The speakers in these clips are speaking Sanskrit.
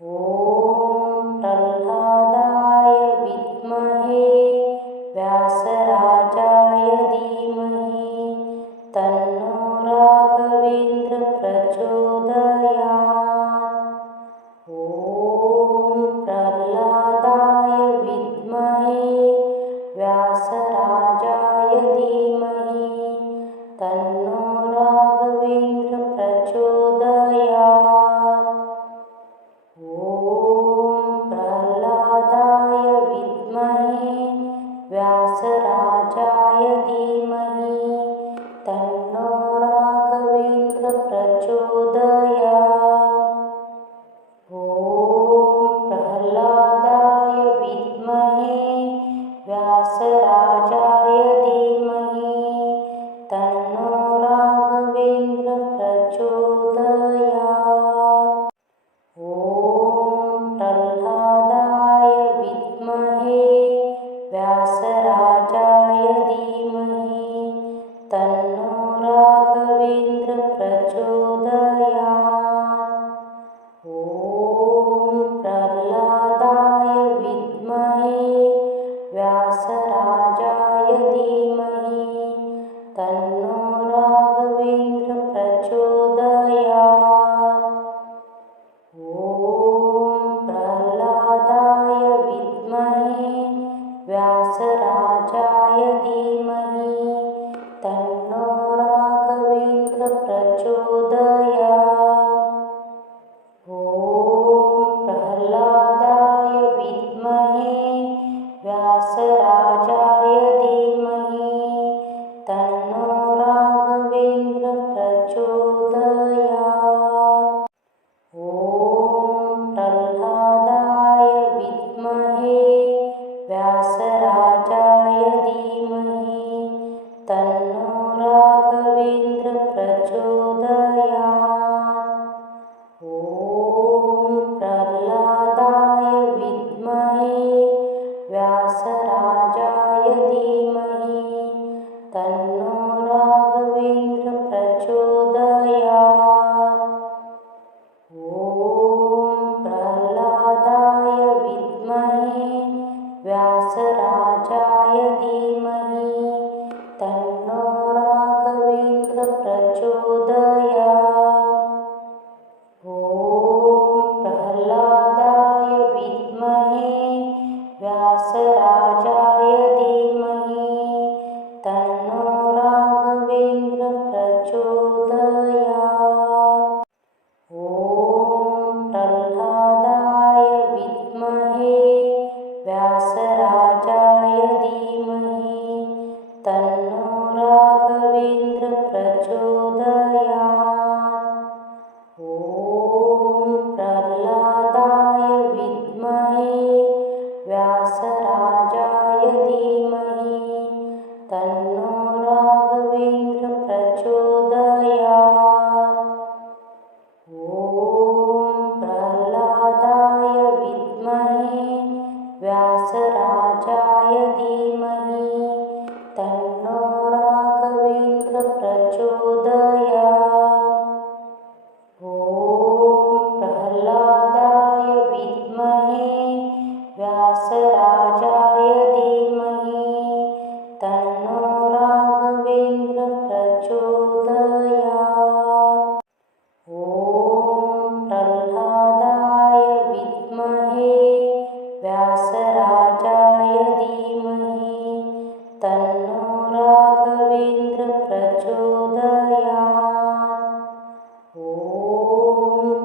ॐ प्रह्लादाय विद्महे व्यासराजाय धीमहि तन्नो राघवेन्द्र प्रचोदयात्। ॐ प्रह्लादाय विद्महे व्यासराजाय धीमहि तन्नो राघवेन्द्र प्रचोदयात्। ॐ प्रह्लादाय विद्महे व्यासराजाय धीमहि तन्नो राघवेन्द्र प्रचोदयात्। ॐ प्रह्लादाय विद्महे व्यासराजाय धीमहि तन्नो राघवेन्द्र प्रचोदयात्। ॐ प्रह्लादाय विद्महे व्यासराजाय धीमहि तन्नो राघवेन्द्र प्रचोदयात्। ॐ प्रह्लादाय विद्महे व्यासराजाय धीमहि तन्नो राघवेन्द्र प्रचोदयात्। ॐ प्रह्लादाय विद्महे व्यासराजाय धीमहि तन्नो राघवेन्द्र प्रचोदयात्। ॐ प्रह्लादाय विद्महे व्यासराजाय धीमहि तन्नो राघवेन्द्र प्रचोदयात्। ॐ प्रह्लादाय विद्महे व्यासराजाय धीमहि तन्नो राघवेन्द्र प्रचोदयात्। ॐ प्रह्लादाय विद्महे व्यासराजाय धीमहि तन्नो राघवेन्द्र प्रचोदयात्। ॐ प्रह्लादाय विद्महे व्यासराजाय धीमहि तन्नो राघवेन्द्र प्रचोदयात्। ॐ प्रह्लादाय विद्महे व्यासराजाय धीमहि तन्नो राघवेन्द्र प्रचोदयात्। ॐ प्रह्लादाय विद्महे व्यासराजाय धीमहि तन्नो राघवेन्द्र प्रचोदयात्। ॐ प्रह्लादाय विद्महे व्यासराजाय धीमहि तन्नो राघवेन्द्र प्रचोदयात्। ॐ प्रह्लादाय विद्महे व्यासराजाय धीमहि तन्नो राघवेन्द्र प्रचोदयात्। ॐ प्रह्लादाय विद्महे व्यासराजाय धीमहि तन्नो राघवेन्द्र प्रचोदयात्। ॐ प्रह्लादाय विद्महे व्यासराजाय धीमहि तन्नो राघवेन्द्र प्रचोदयात्। ॐ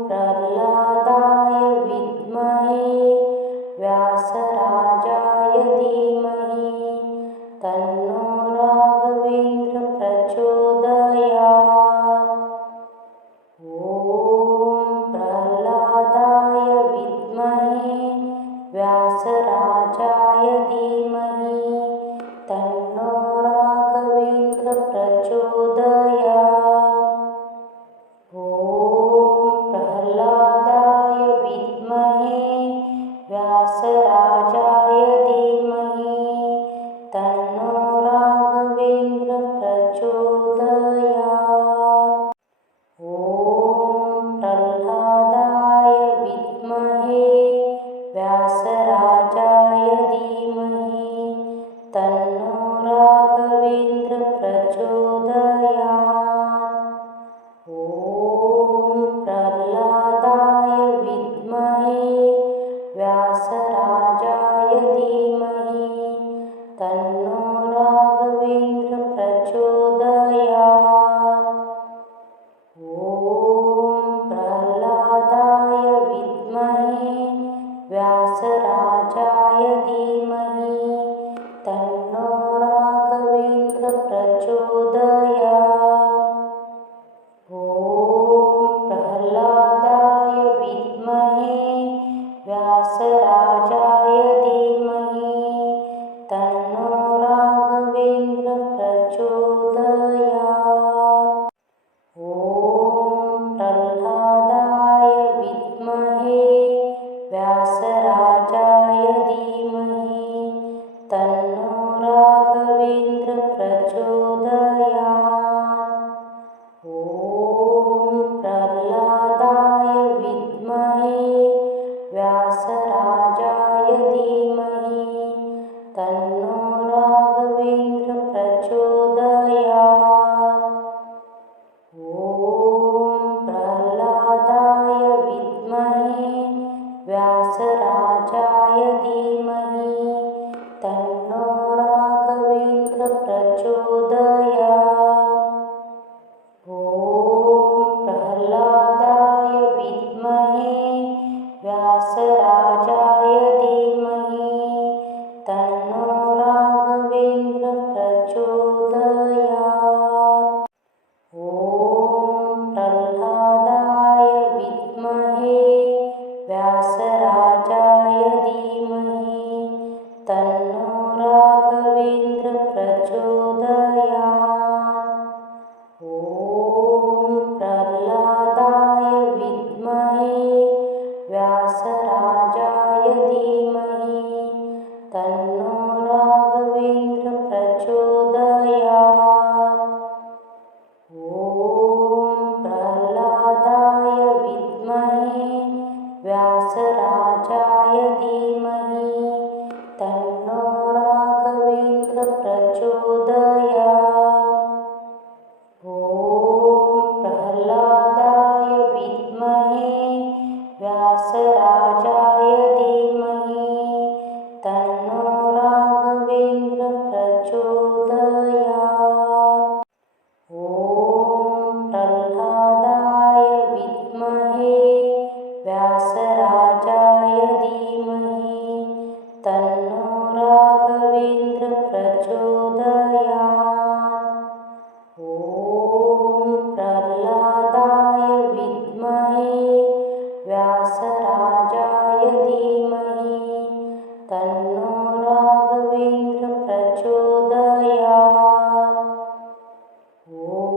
प्रह्लादाय विद्महे व्यासराजाय धीमहि तन्नो राघवेन्द्र प्रचोदयात्। ॐ प्रह्लादाय विद्महे व्यासराजाय धीमहि तन्नो राघवेन्द्र प्रचोदयात्। ॐ प्रह्लादाय विद्महे व्यासराजाय धीमहि तन्नो राघवेन्द्र प्रचोदयात्। ॐ प्रह्लादाय विद्महे व्यासराजाय धीमहि तन्नो राघवेन्द्र प्रचोदयात्। ॐ प्रह्लादाय विद्महे व्यासराजाय धीमहि तन्नो राघवेन्द्र प्रचोदयात्। ॐ प्रह्लादाय विद्महे व्यासराजाय धीमहि तन्नो राघवेन्द्र प्रचोदयात्। ॐ प्रह्लादाय विद्महे व्यासराजाय धीमहि तन्नो राघवेन्द्र प्रचोदयात्। ॐ प्रह्लादाय विद्महे व्यासराजाय धीमहि तन्नो राघवेन्द्र प्रचोदयात्। ॐ प्रह्लादाय विद्महे व्यासराजाय धीमहि तन्नो राघवेन्द्र प्रचोदयात्। ॐ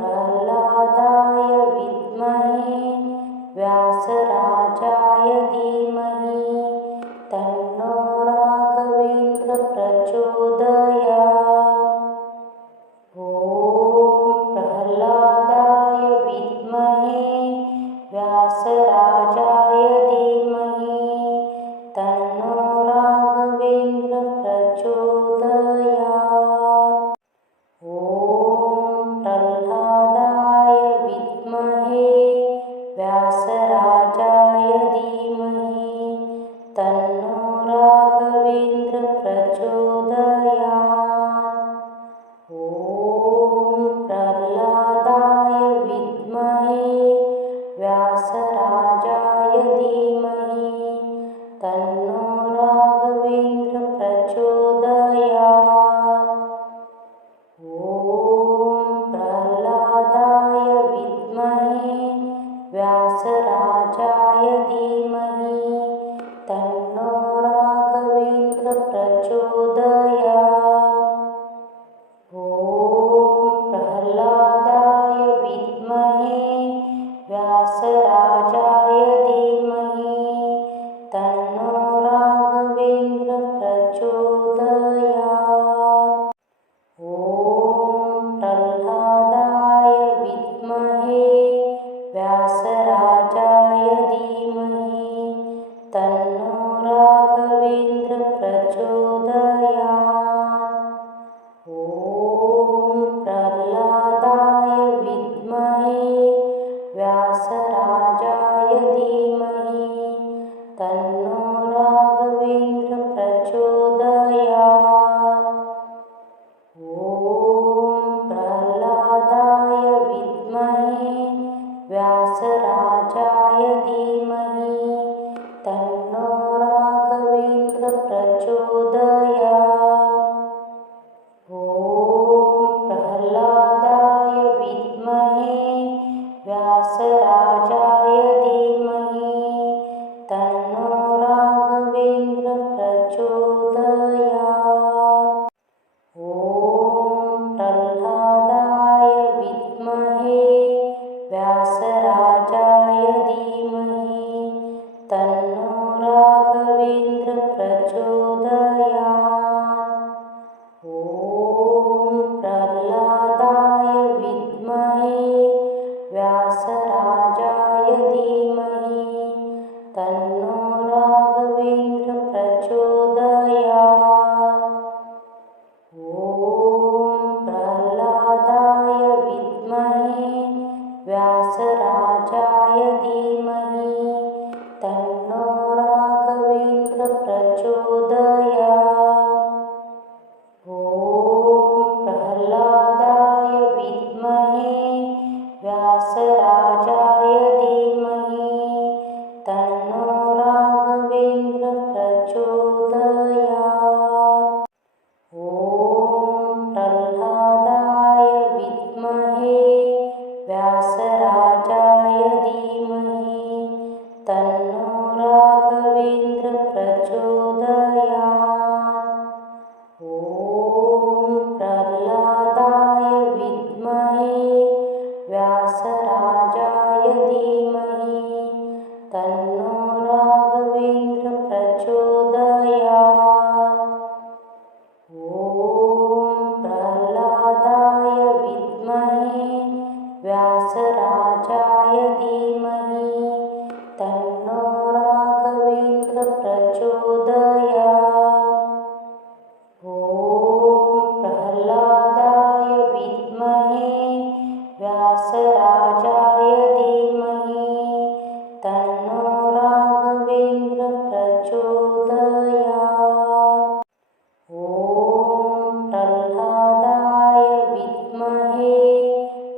प्रह्लादाय विद्महे व्यासराजाय धीमहि तन्नो राघवेन्द्र प्रचोदयात्। ॐ प्रह्लादाय विद्महे व्यासराजाय धीमहि तन्नो राघवेन्द्र प्रचोदयात्। ॐ प्रह्लादाय विद्महे व्यासराजाय धीमहि तन्नो राघवेन्द्र प्रचोदयात्। ॐ प्रह्लादाय विद्महे व्यासराजाय धीमहि तन्नो राघवेन्द्र प्रचोदयात्। ॐ प्रह्लादाय विद्महे व्यासराजाय धीमहि तन्नो राघवेन्द्र प्रचोदयात्। ॐ प्रह्लादाय विद्महे व्यासराजाय धीमहि तन्नो राघवेन्द्र प्रचोदयात्। ॐ प्रह्लादाय विद्महे व्यासराजाय धीमहि राघवेन्द्र प्रचोदयात्। ॐ प्रह्लादाय विद्महे व्यासराजाय धीमहि तन्नो राघवेन्द्र प्रचोदयात्। ॐ प्रह्लादाय विद्महे व्यासराजाय धीमहि तन्नो राघवेन्द्र प्रचोदयात्। ॐ प्रह्लादाय विद्महे व्यासराजाय धीमहि तन्नो राघवेन्द्र प्रचोदयात्। ॐ प्रह्लादाय विद्महे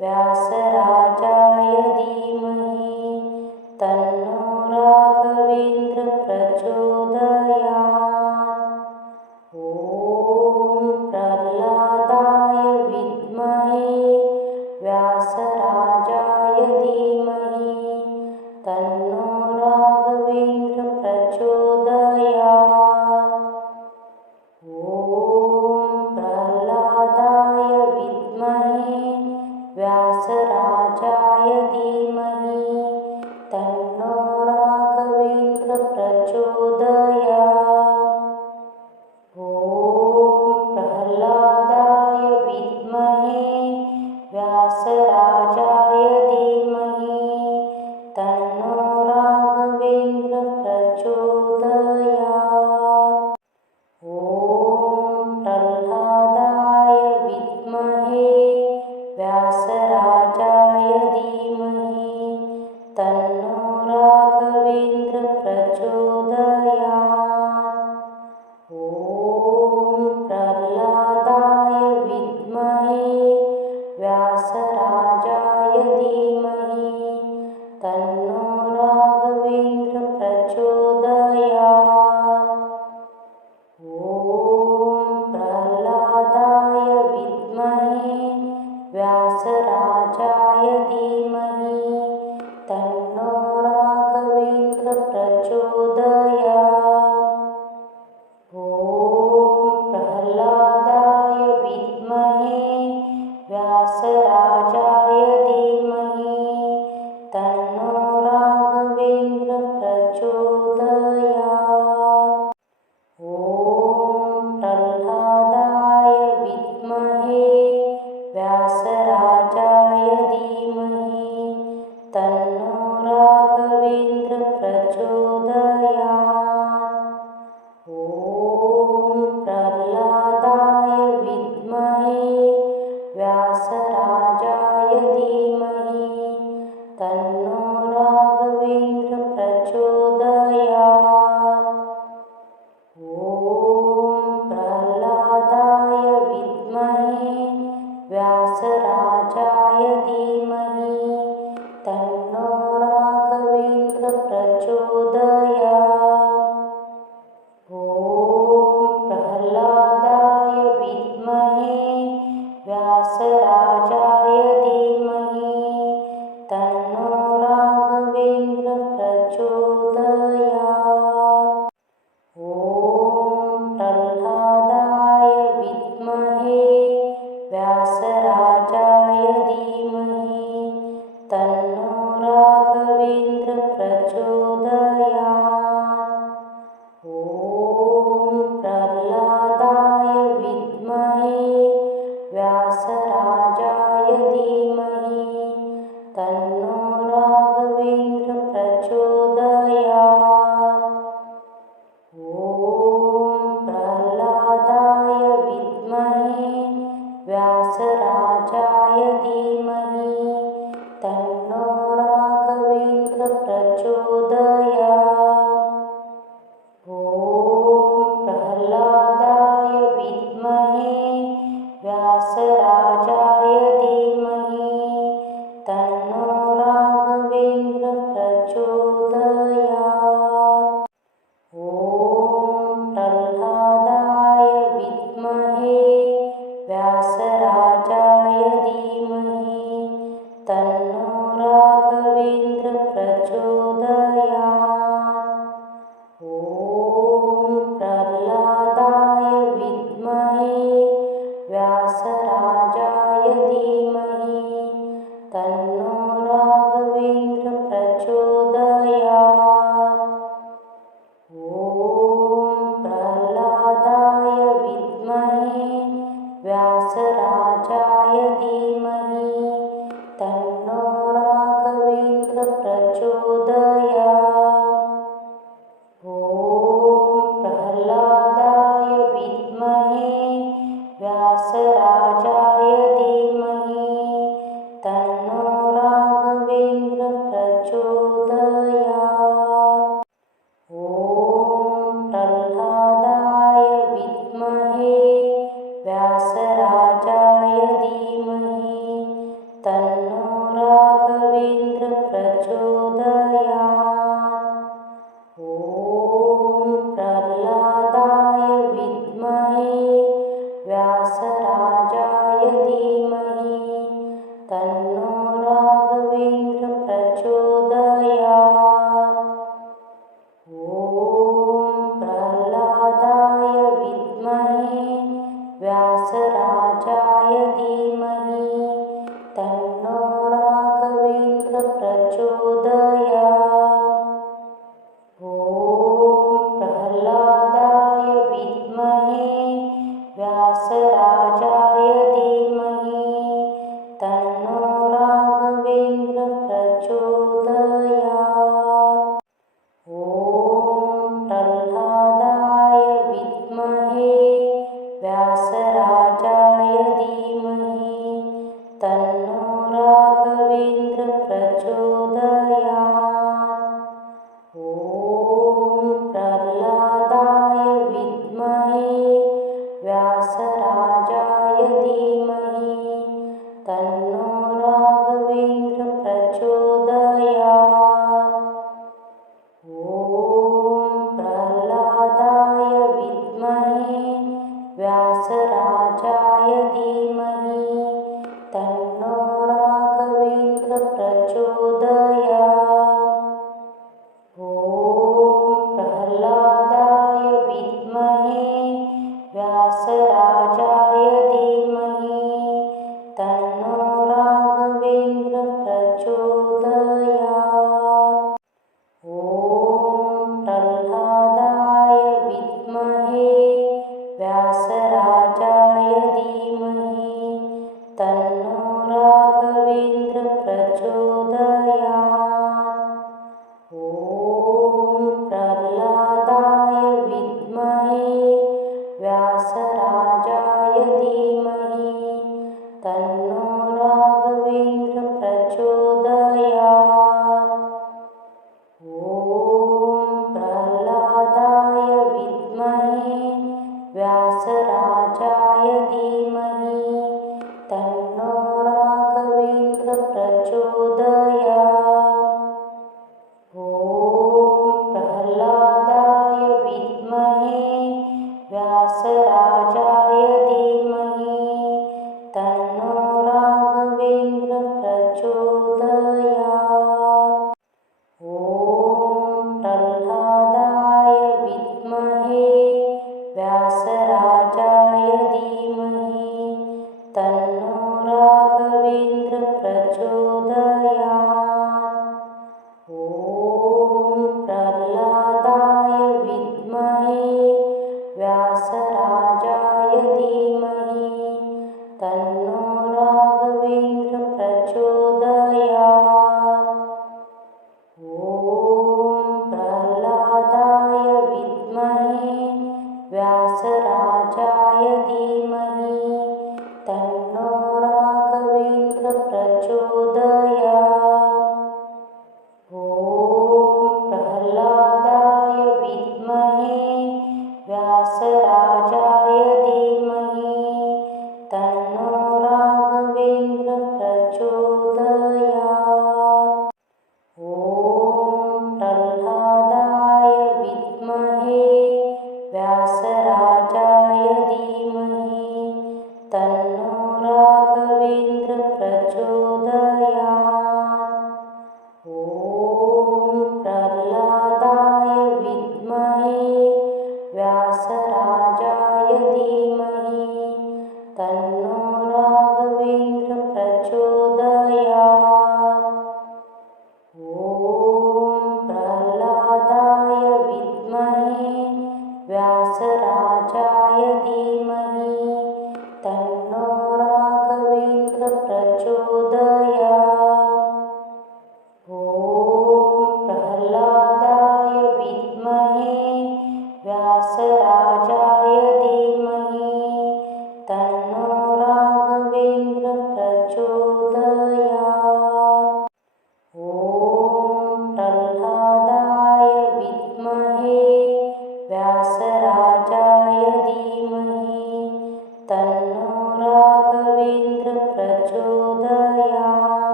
व्यासराजाय धीमहि तन्नो राघवेन्द्र प्रचोदयात्। ॐ प्रह्लादाय विद्महे व्यासराजाय धीमहि तन्नो राघवेन्द्र प्रचोदयात्। ॐ प्रह्लादाय विद्महे व्यासराजाय धीमहि तन्नो राघवेन्द्र प्रचोदयात्। ॐ प्रह्लादाय विद्महे व्यासराजाय धीमहि तन्नो राघवेन्द्र प्रचोदयात्। ॐ प्रह्लादाय विद्महे व्यासराजाय धीमहि तन्नो राघवेन्द्र प्रचोदयात्। ॐ प्रह्लादाय विद्महे व्यासराजाय धीमहि तन्नो राघवेन्द्र प्रचोदयात्। ॐ प्रह्लादाय विद्महे व्यासराजाय धीमहि तन्नो राघवेन्द्र प्रचोदयात्। ॐ प्रह्लादाय विद्महे व्यासराजाय धीमहि तन्नो राघवेन्द्र प्रचोदयात्। ॐ प्रह्लादाय विद्महे व्यासराजाय धीमहि तन्नो राघवेन्द्र प्रचोदयात्। ॐ प्रह्लादाय विद्महे व्यासराजाय धीमहि तन्नो राघवेन्द्र प्रचोदयात्। ॐ प्रह्लादाय विद्महे व्यासराजाय धीमहि तन्नो राघवेन्द्र प्रचोदयात्। ॐ प्रह्लादाय विद्महे व्यासराजाय धीमहि तन्नो राघवेन्द्र प्रचोदयात्। ॐ प्रह्लादाय विद्महे व्यासराजाय धीमहि तन्नो राघवेन्द्र प्रचोदयात्।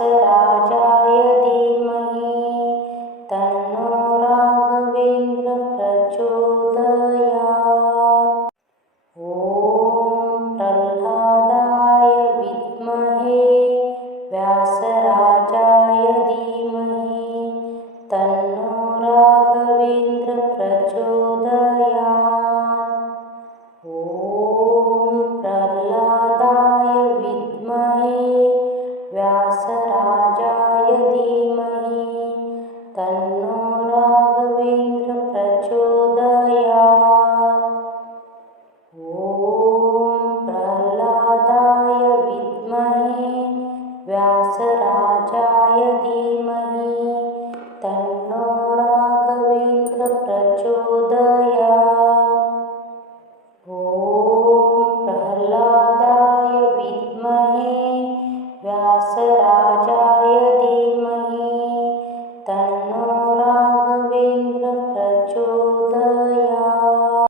व्यासराजाय धीमहि तन्नो राघवेन्द्र प्रचोदयात्। ॐ प्रह्लादाय विद्महे व्यासराजाय धीमहि तन्नो राघवेन्द्र प्रचोदयात्। ॐ प्रह्लादाय विद्महे व्यासराजाय धीमहि तन्नो राघवेन्द्र प्रचोदयात्। ॐ प्रह्लादाय विद्महे व्यासराजाय धीमहि तन्नो राघवेन्द्र प्रचोदयात्। ॐ प्रह्लादाय विद्महे व्यासराजाय